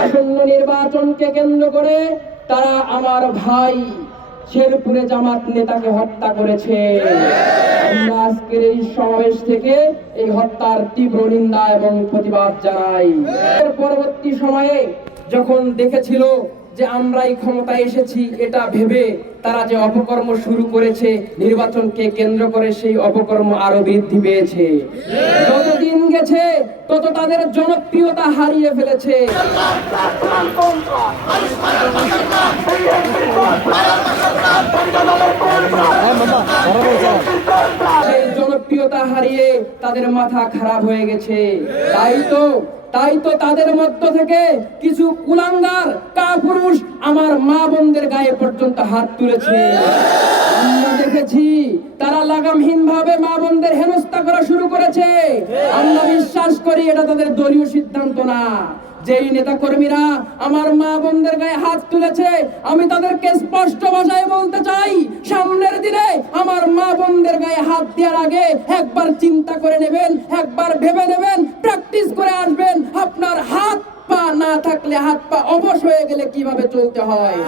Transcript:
আসন্ন নির্বাচনকে কেন্দ্র করে তারা আমার ভাই শেরপুরে জামাত নেতাকে হত্যা করেছে। আমরা আজকের এই সমাবেশ থেকে এই হত্যার তীব্র নিন্দা এবং প্রতিবাদ জানাই। এর পরবর্তী সময়ে যখন দেখেছিল যে আমরাই ক্ষমতায় এসেছি এটা ভেবে তারা যে অপকর্ম শুরু করেছে নির্বাচনকে কেন্দ্র করে, সেই অপকর্ম আরো বৃদ্ধি পেয়েছে। যত দিন গেছে তত তাদের জনপ্রিয়তা হারিয়ে ফেলেছে। সেই জনপ্রিয়তা হারিয়ে তাদের মাথা খারাপ হয়ে গেছে। তাই তো তাদের মধ্য থেকে কিছু কুলাঙ্গার কাপুরুষ আমার মা বোনদের গায়ে পর্যন্ত হাত তুলেছে। আমরা দেখেছি তারা লাগামহীন ভাবে মা বোনদের হেনস্থা করা শুরু করেছে। আমরা বিশ্বাস করি এটা তাদের দলীয় সিদ্ধান্ত না। যেই নেতা কর্মীরা আমার মা বোনদের গায়ে হাত তুলেছে, আমি তাদেরকে স্পষ্ট ভাষায় বলতে চাই, সামনের দিনে আমার মা বোনদের গায়ে হাত দেওয়ার আগে একবার চিন্তা করে নেবেন, একবার ভেবে নেবেন, প্র্যাকটিস করে আসবেন আপনার হাত পা না থাকলে, হাত পা অবশ হয়ে গেলে কিভাবে চলতে হয়।